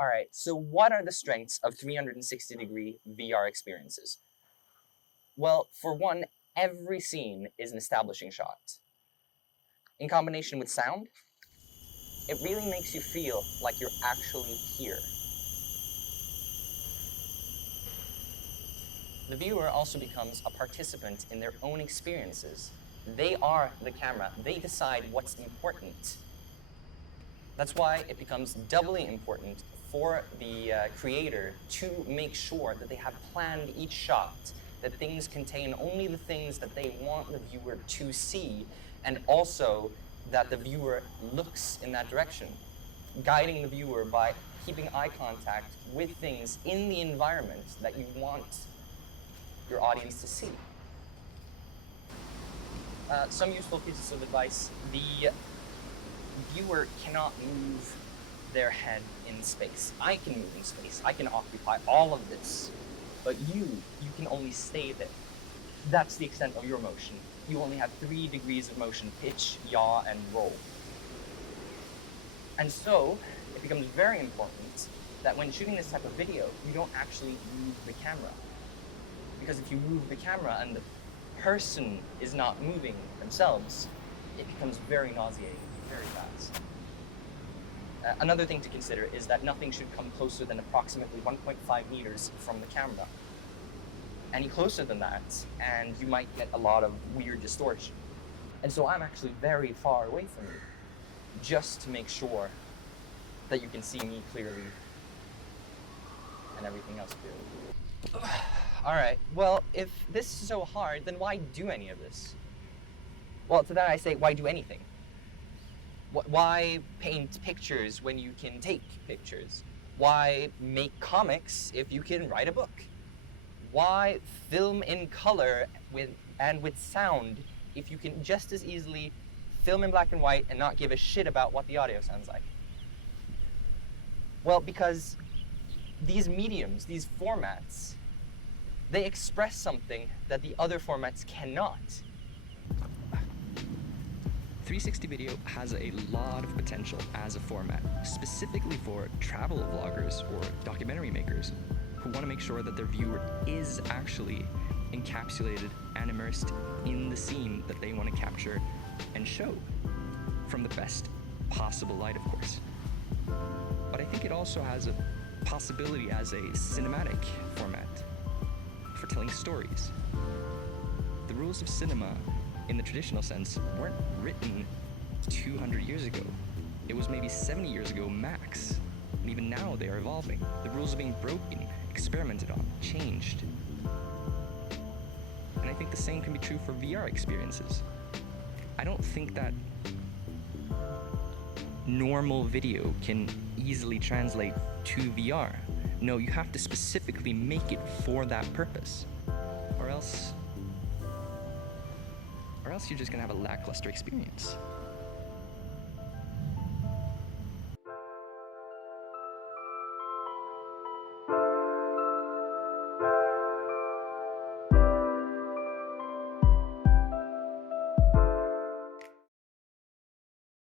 All right, so what are the strengths of 360-degree VR experiences? Well, for one, every scene is an establishing shot. In combination with sound, it really makes you feel like you're actually here. The viewer also becomes a participant in their own experiences. They are the camera. They decide what's important. That's why it becomes doubly important for the creator to make sure that they have planned each shot, that things contain only the things that they want the viewer to see, and also that the viewer looks in that direction, guiding the viewer by keeping eye contact with things in the environment that you want your audience to see. Some useful pieces of advice: the viewer cannot move their head in space. I can move in space. I can occupy all of this, but you can only stay there. That's the extent of your motion. You only have 3 degrees of motion: pitch, yaw, and roll. And so it becomes very important that when shooting this type of video, you don't actually move the camera. Because if you move the camera and the person is not moving themselves, it becomes very nauseating very fast. Another thing to consider is that nothing should come closer than approximately 1.5 meters from the camera. Any closer than that, and you might get a lot of weird distortion. And so I'm actually very far away from you, just to make sure that you can see me clearly and everything else clearly. All right, well, if this is so hard, then why do any of this? Well, to that I say, why do anything? Why paint pictures when you can take pictures? Why make comics if you can write a book? Why film in color with sound if you can just as easily film in black and white and not give a shit about what the audio sounds like? Well, because these mediums, these formats, they express something that the other formats cannot. 360 video has a lot of potential as a format, specifically for travel vloggers or documentary makers who want to make sure that their viewer is actually encapsulated and immersed in the scene that they want to capture and show from the best possible light, of course. But I think it also has a possibility as a cinematic format for telling stories. The rules of cinema in the traditional sense weren't written 200 years ago. It was maybe 70 years ago max. And even now they are evolving. The rules are being broken, experimented on, changed. And I think the same can be true for VR experiences. I don't think that normal video can easily translate to VR. No, you have to specifically make it for that purpose. Or else you're just gonna have a lackluster experience.